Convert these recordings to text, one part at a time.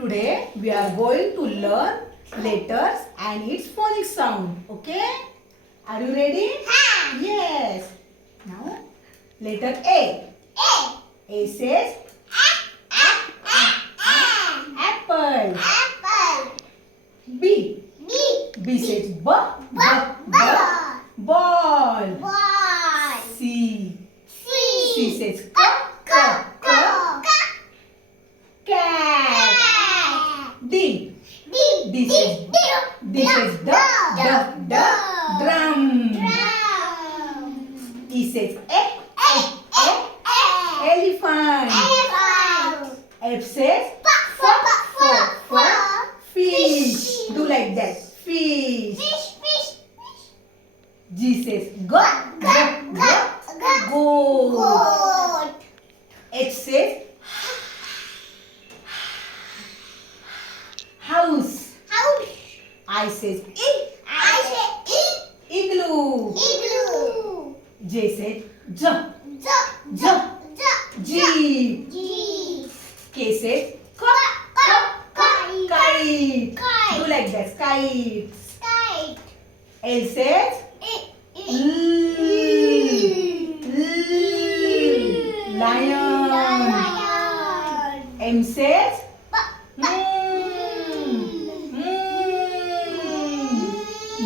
Today we are going to learn letters and its phonic sound. Okay? Are you ready? Yes. Now, letter A. A says apple. B. B says ball. C. C says cat. D. D says drum. E says elephant. F says fish. Do like that. Fish. G says goat. H says house. I says igloo. J says jeep. K says kite. Do like that. Kite. L says lion. M says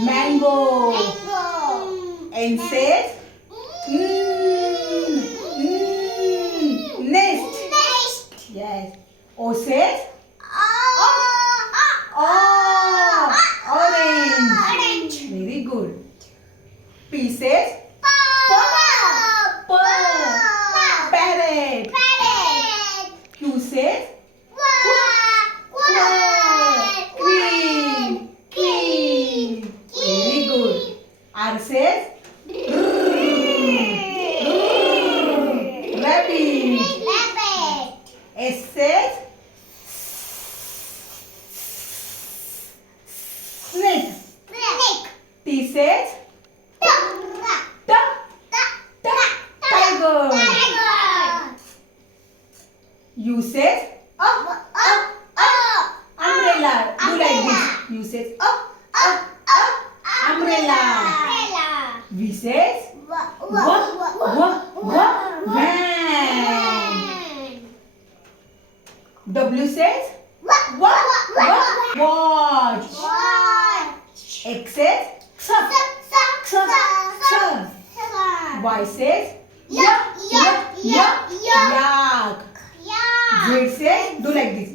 mango. N says nest. Yes. O says orange. Very good. P says parrot. Q says queen. Very good. R says rabbit. S says snake. T says tiger. U says umbrella. Do like this. U says umbrella. V says van. W says watch. X says Y says yak. Z says do like this.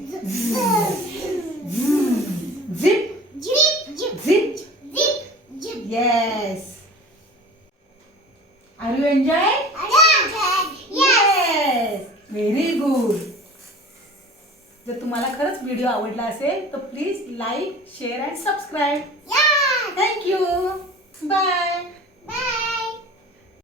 Zip. Yes. Are you enjoying? Yes. Very good. जर तुम्हाला खरंच video आवडला असेल तर please like share and subscribe. Thank you. Bye.